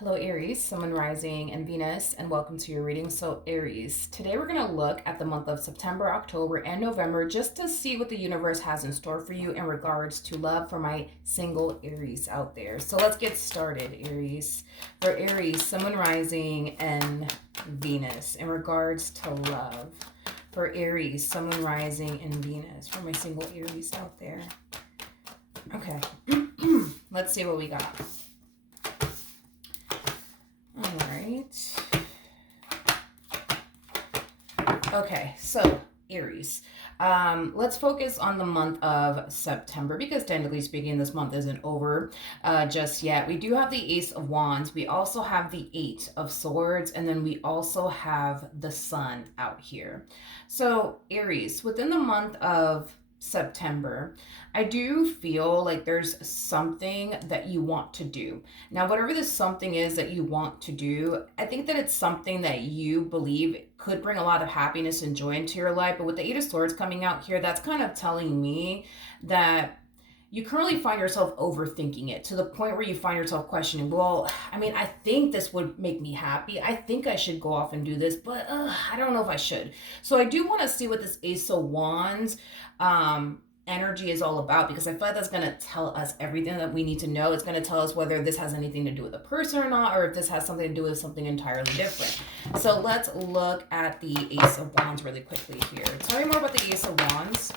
Hello, Aries, Sun, Moon, Rising, and Venus, and welcome to your reading. So, Aries, today we're going to look at the month of September, October, and November just to see what the universe has in store for you in regards to love for my single Aries out there. So, let's get started, Aries. For Aries, Sun, Moon, Rising, and Venus in regards to love. For Aries, Sun, Moon, Rising, and Venus for my single Aries out there. Okay, let's see what we got. All right. Okay, so Aries. Let's focus on the month of September because technically speaking, this month isn't over just yet. We do have the Ace of Wands. We also have the Eight of Swords, and then we also have the Sun out here. So Aries, within the month of September, I do feel like there's something that you want to do. Now, whatever this something is that you want to do, I think that it's something that you believe could bring a lot of happiness and joy into your life. But with the Eight of Swords coming out here, that's kind of telling me that you currently find yourself overthinking it to the point where you find yourself questioning, well, I mean, I think this would make me happy. I think I should go off and do this, but I don't know if I should. So I do want to see what this Ace of Wands energy is all about, because I feel like that's going to tell us everything that we need to know. It's going to tell us whether this has anything to do with a person or not, or if this has something to do with something entirely different. So let's look at the Ace of Wands really quickly here. Tell me more about the Ace of Wands.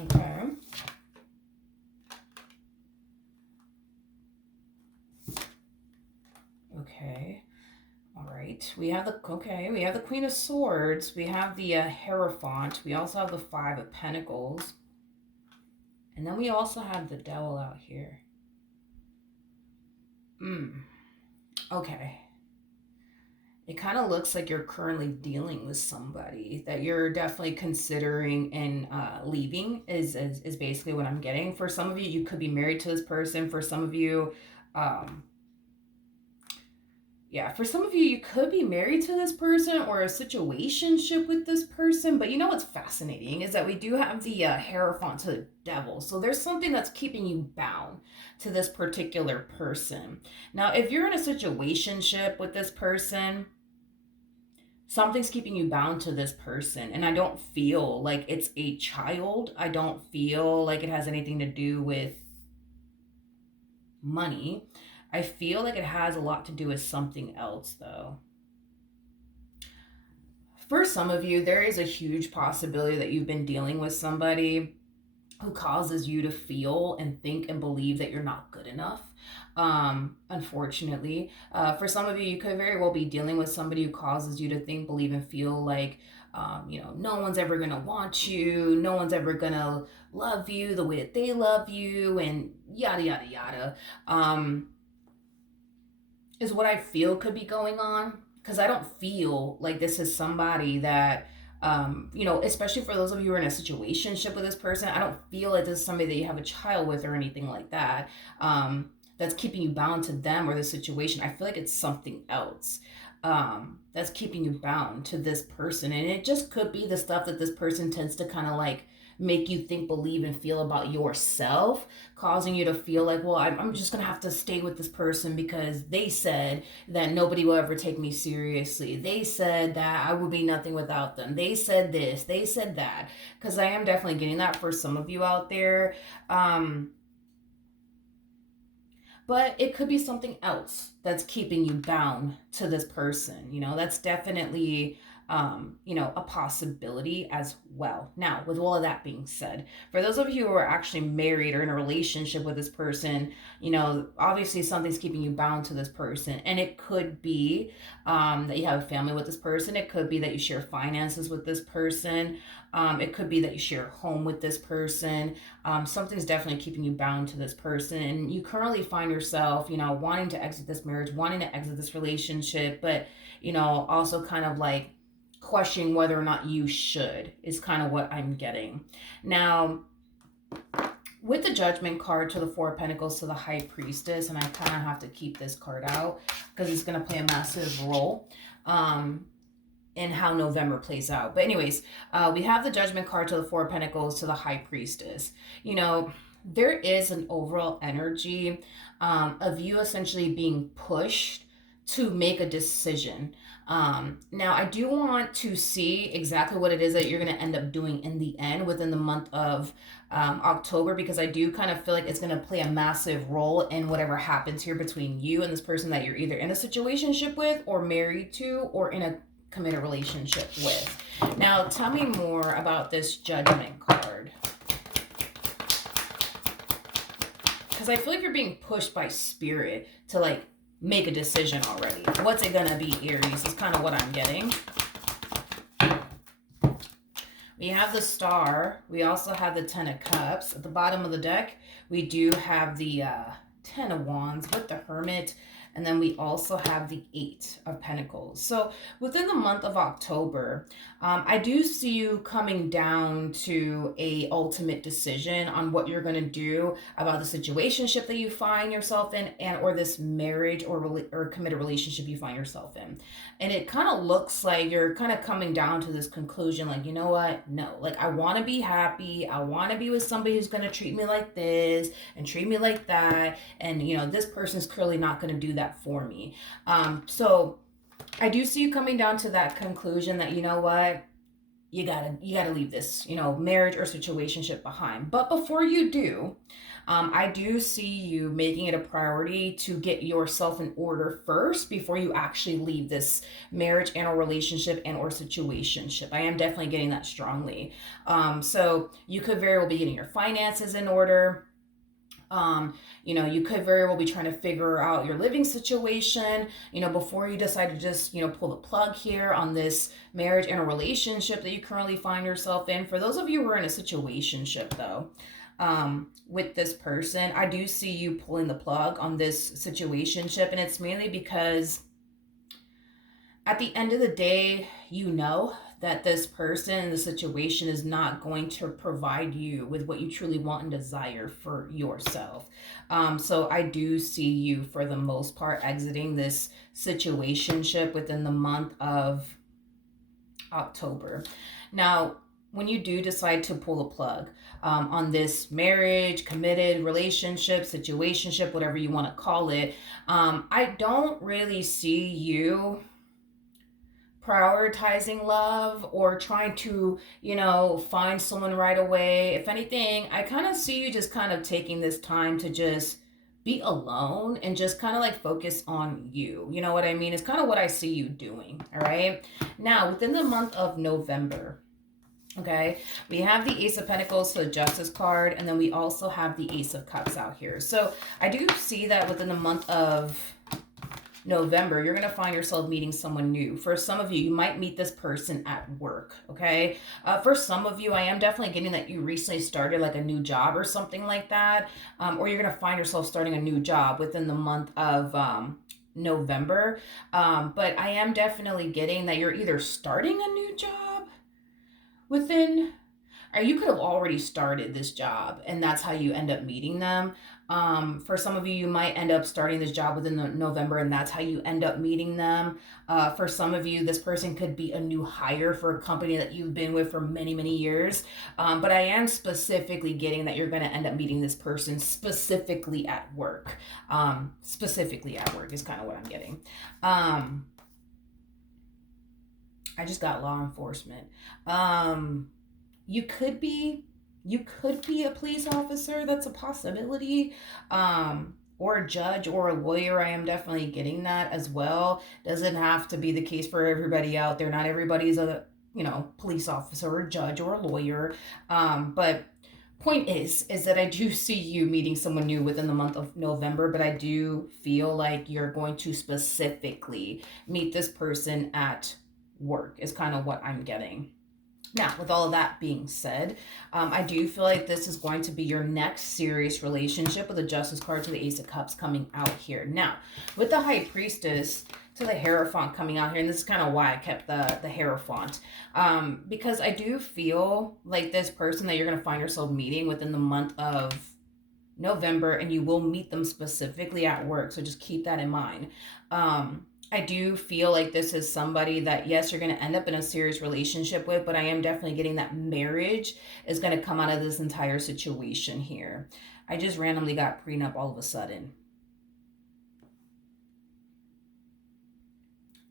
Okay. Okay. All right. We have the Queen of Swords. We have the Hierophant. We also have the Five of Pentacles. And then we also have the Devil out here. Okay. It kind of looks like you're currently dealing with somebody that you're definitely considering and leaving is basically what I'm getting. For some of you, you could be married to this person. For some of you, for some of you, you could be married to this person or a situationship with this person. But you know what's fascinating is that we do have the Hierophant to the Devil. So there's something that's keeping you bound to this particular person. Now, if you're in a situationship with this person, something's keeping you bound to this person. And I don't feel like it's a child. I don't feel like it has anything to do with money. I feel like it has a lot to do with something else, though. For some of you, there is a huge possibility that you've been dealing with somebody who causes you to feel and think and believe that you're not good enough. Unfortunately, for some of you, you could very well be dealing with somebody who causes you to think, believe, and feel like, no one's ever going to want you. No one's ever going to love you the way that they love you, and yada, yada, yada. Is what I feel could be going on, because I don't feel like this is somebody that especially for those of you who are in a situationship with this person, I don't feel like this is somebody that you have a child with or anything like that. That's keeping you bound to them or the situation. I feel like it's something else that's keeping you bound to this person, and it just could be the stuff that this person tends to kind of like make you think, believe, and feel about yourself, causing you to feel like, well, I'm just gonna have to stay with this person because they said that nobody will ever take me seriously. They said that I would be nothing without them. They said this, they said that. Because I am definitely getting that for some of you out there. But it could be something else that's keeping you bound to this person. That's definitely a possibility as well. Now, with all of that being said, for those of you who are actually married or in a relationship with this person, obviously something's keeping you bound to this person. And it could be that you have a family with this person. It could be that you share finances with this person. It could be that you share a home with this person. Something's definitely keeping you bound to this person. And you currently find yourself, wanting to exit this marriage, wanting to exit this relationship, but, also kind of like questioning whether or not you should is kind of what I'm getting. Now, with the Judgment card to the Four of Pentacles to the High Priestess, and I kind of have to keep this card out because it's going to play a massive role in how November plays out. But anyways, we have the Judgment card to the Four of Pentacles to the High Priestess. there is an overall energy of you essentially being pushed to make a decision. Now, I do want to see exactly what it is that you're going to end up doing in the end within the month of October, because I do kind of feel like it's going to play a massive role in whatever happens here between you and this person that you're either in a situationship with, or married to, or in a committed relationship with. Now, tell me more about this Judgment card. Because I feel like you're being pushed by spirit to like make a decision already. What's it gonna be, Aries? Is kind of what I'm getting. We have the Star. We also have the Ten of Cups. At the bottom of the deck, we do have the Ten of Wands with the Hermit. And then we also have the Eight of Pentacles. So within the month of October, I do see you coming down to a ultimate decision on what you're going to do about the situationship that you find yourself in, and or this marriage or committed relationship you find yourself in. And it kind of looks like you're kind of coming down to this conclusion, like, you know what? No, like, I want to be happy. I want to be with somebody who's going to treat me like this and treat me like that. And, you know, this person's clearly not going to do that for me. So I do see you coming down to that conclusion that, you know what? You gotta leave this, you know, marriage or situationship behind. But before you do, I do see you making it a priority to get yourself in order first before you actually leave this marriage and or relationship and or situationship. I am definitely getting that strongly. So you could very well be getting your finances in order. You know, you could very well be trying to figure out your living situation, you know, before you decide to just, you know, pull the plug here on this marriage and a relationship that you currently find yourself in. For those of you who are in a situationship, though, with this person, I do see you pulling the plug on this situationship, and it's mainly because at the end of the day, you know that this person, the situation is not going to provide you with what you truly want and desire for yourself. So I do see you, for the most part, exiting this situationship within the month of October. Now, when you do decide to pull the plug on this marriage, committed relationship, situationship, whatever you want to call it, I don't really see you prioritizing love or trying to, you know, find someone right away. If anything, I kind of see you just kind of taking this time to just be alone and just kind of like focus on you. You know what I mean? It's kind of what I see you doing. All right. Now, within the month of November, okay, we have the Ace of Pentacles, so the Justice card, and then we also have the Ace of Cups out here. So I do see that within the month of November, you're going to find yourself meeting someone new. For some of you, you might meet this person at work, okay? For some of you, I am definitely getting that you recently started like a new job or something like that, or you're going to find yourself starting a new job within the month of November. But I am definitely getting that you're either starting a new job within, or you could have already started this job and that's how you end up meeting them. For some of you, you might end up starting this job within the November and that's how you end up meeting them. For some of you, this person could be a new hire for a company that you've been with for many, many years. But I am specifically getting that you're going to end up meeting this person specifically at work. Specifically at work is kind of what I'm getting. I just got law enforcement. You could be a police officer. That's a possibility. Or a judge or a lawyer. I am definitely getting that as well. Doesn't have to be the case for everybody out there. Not everybody's a, you know, police officer or a judge or a lawyer. But point is that I do see you meeting someone new within the month of November, but I do feel like you're going to specifically meet this person at work is kind of what I'm getting. Now, with all of that being said, I do feel like this is going to be your next serious relationship with the Justice card to the Ace of Cups coming out here. Now, with the High Priestess to the Hierophant coming out here, and this is kind of why I kept the Hierophant, because I do feel like this person that you're going to find yourself meeting within the month of November, and you will meet them specifically at work, so just keep that in mind. I do feel like this is somebody that, yes, you're going to end up in a serious relationship with, but I am definitely getting that marriage is going to come out of this entire situation here. I just randomly got prenup all of a sudden.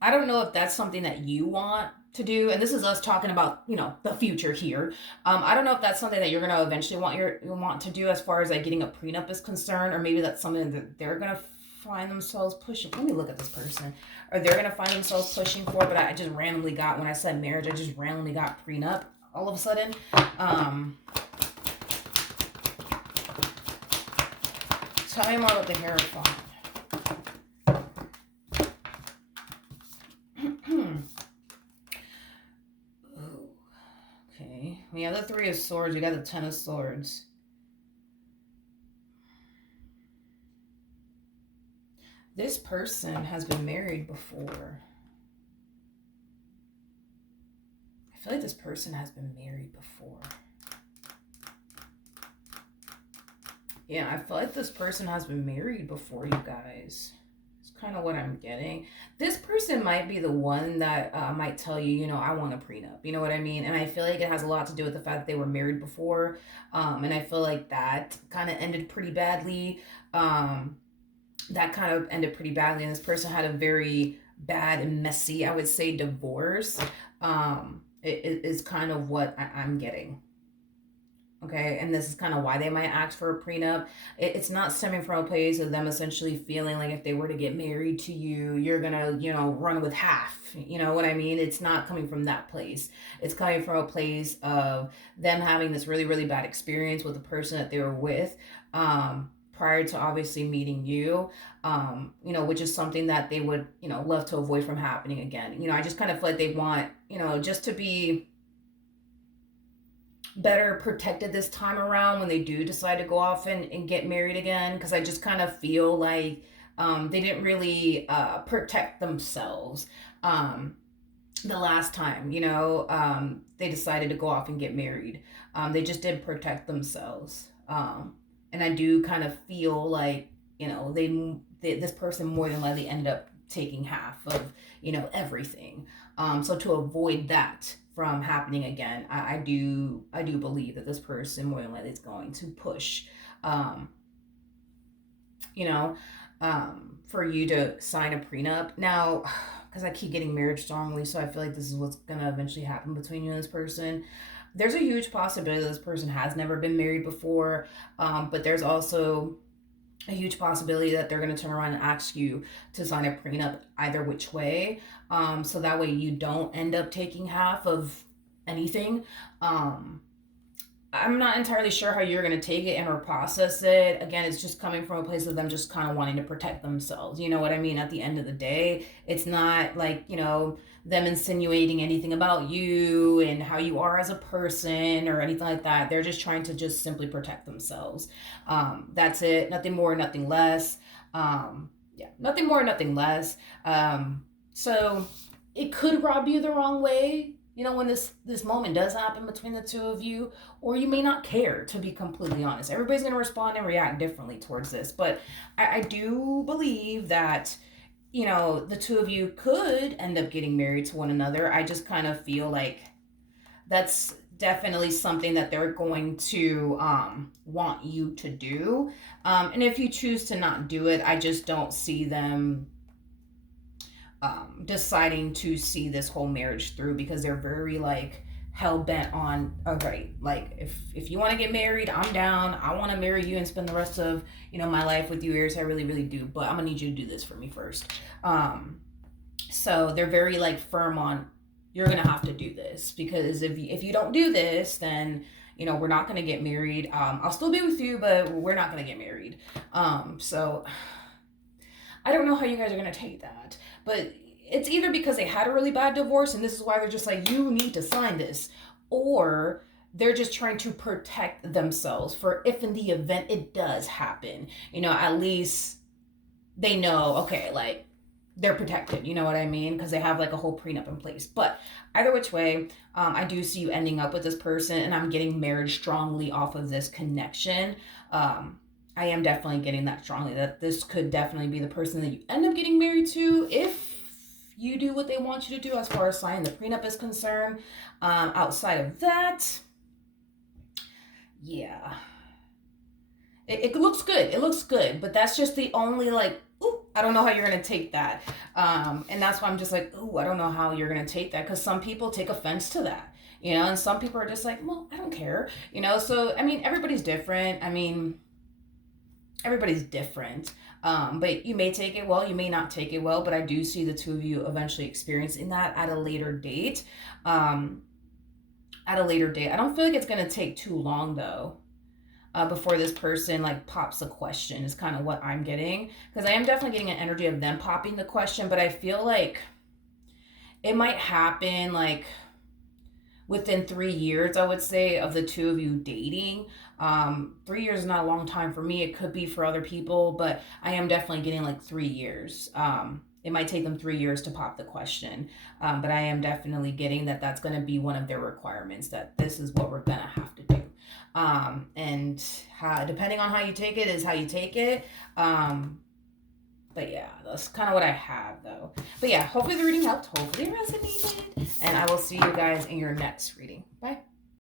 I don't know if that's something that you want to do, and this is us talking about, the future here. I don't know if that's something that you're gonna eventually want to do as far as like getting a prenup is concerned, or maybe that's something that they're gonna find themselves pushing. Let me look at this person, or they're gonna find themselves pushing for. But I just randomly got, when I said marriage, I just randomly got prenup all of a sudden. Um, Tell me more about the Hierophant. Okay. We have the Three of Swords. We got the Ten of Swords. This person has been married before. I feel like this person has been married before. Yeah, I feel like this person has been married before, you guys. It's kind of what I'm getting. This person might be the one that might tell you, I want a prenup. You know what I mean? And I feel like it has a lot to do with the fact that they were married before. And I feel like that kind of ended pretty badly. And this person had a very bad and messy, I would say, divorce. It is kind of what I'm getting. Okay, and this is kind of why they might ask for a prenup. It's not stemming from a place of them essentially feeling like if they were to get married to you, you're gonna, run with half. You know what I mean? It's not coming from that place. It's coming from a place of them having this really, really bad experience with the person that they were with. Prior to obviously meeting you, which is something that they would, love to avoid from happening again. I just kind of feel like they want, just to be better protected this time around when they do decide to go off and get married again, because I just kind of feel like they didn't really protect themselves the last time, they decided to go off and get married. They just didn't protect themselves. And I do kind of feel like, this person more than likely ended up taking half of, everything. So to avoid that from happening again, I do believe that this person more than likely is going to push, um, you know, for you to sign a prenup. Now, because I keep getting marriage strongly, so I feel like this is what's gonna eventually happen between you and this person. There's a huge possibility that this person has never been married before, but there's also a huge possibility that they're going to turn around and ask you to sign a prenup either which way, so that way you don't end up taking half of anything. I'm not entirely sure how you're going to take it and or process it. Again, it's just coming from a place of them just kind of wanting to protect themselves. You know what I mean? At the end of the day, it's not like, them insinuating anything about you and how you are as a person or anything like that. They're just trying to just simply protect themselves. That's it. Nothing more, nothing less. Yeah, nothing more, nothing less. So it could rub you the wrong way, when this moment does happen between the two of you, or you may not care, to be completely honest. Everybody's going to respond and react differently towards this, but I do believe that, the two of you could end up getting married to one another. I just kind of feel like that's definitely something that they're going to want you to do, and if you choose to not do it, I just don't see them deciding to see this whole marriage through, because they're very like hell bent on, okay, like if you want to get married, I'm down. I want to marry you and spend the rest of my life with you, Aries. I really, really do, but I'm gonna need you to do this for me first. So they're very like firm on, you're gonna have to do this, because if you don't do this, then we're not gonna get married. I'll still be with you, but we're not gonna get married. So I don't know how you guys are gonna take that, but it's either because they had a really bad divorce and this is why they're just like, you need to sign this, or they're just trying to protect themselves for if in the event it does happen, at least they know, okay, like they're protected, you know what I mean? Because they have like a whole prenup in place. But either which way, I do see you ending up with this person, and I'm getting marriage strongly off of this connection. I am definitely getting that strongly, that this could definitely be the person that you end up getting married to, if you do what they want you to do as far as signing the prenup is concerned. Outside of that, yeah, it looks good. It looks good, but that's just the only like, ooh, I don't know how you're gonna take that. And that's why I'm just like, ooh, I don't know how you're gonna take that, because some people take offense to that, you know, and some people are just like, well, I don't care, you know. So I mean, everybody's different. I mean, everybody's different. But you may take it well, you may not take it well, but I do see the two of you eventually experiencing that at a later date. Um, at a later date. I don't feel like it's gonna take too long though. Before this person like pops a question is kind of what I'm getting, because I am definitely getting an energy of them popping the question, but I feel like it might happen like within 3 years, I would say, of the two of you dating. 3 years is not a long time for me. It could be for other people, but I am definitely getting like 3 years. It might take them 3 years to pop the question, but I am definitely getting that that's going to be one of their requirements, that this is what we're going to have to do. And depending on how you take it is how you take it. But yeah, that's kind of what I have though. But yeah, hopefully the reading helped. Hopefully it resonated. And I will see you guys in your next reading. Bye.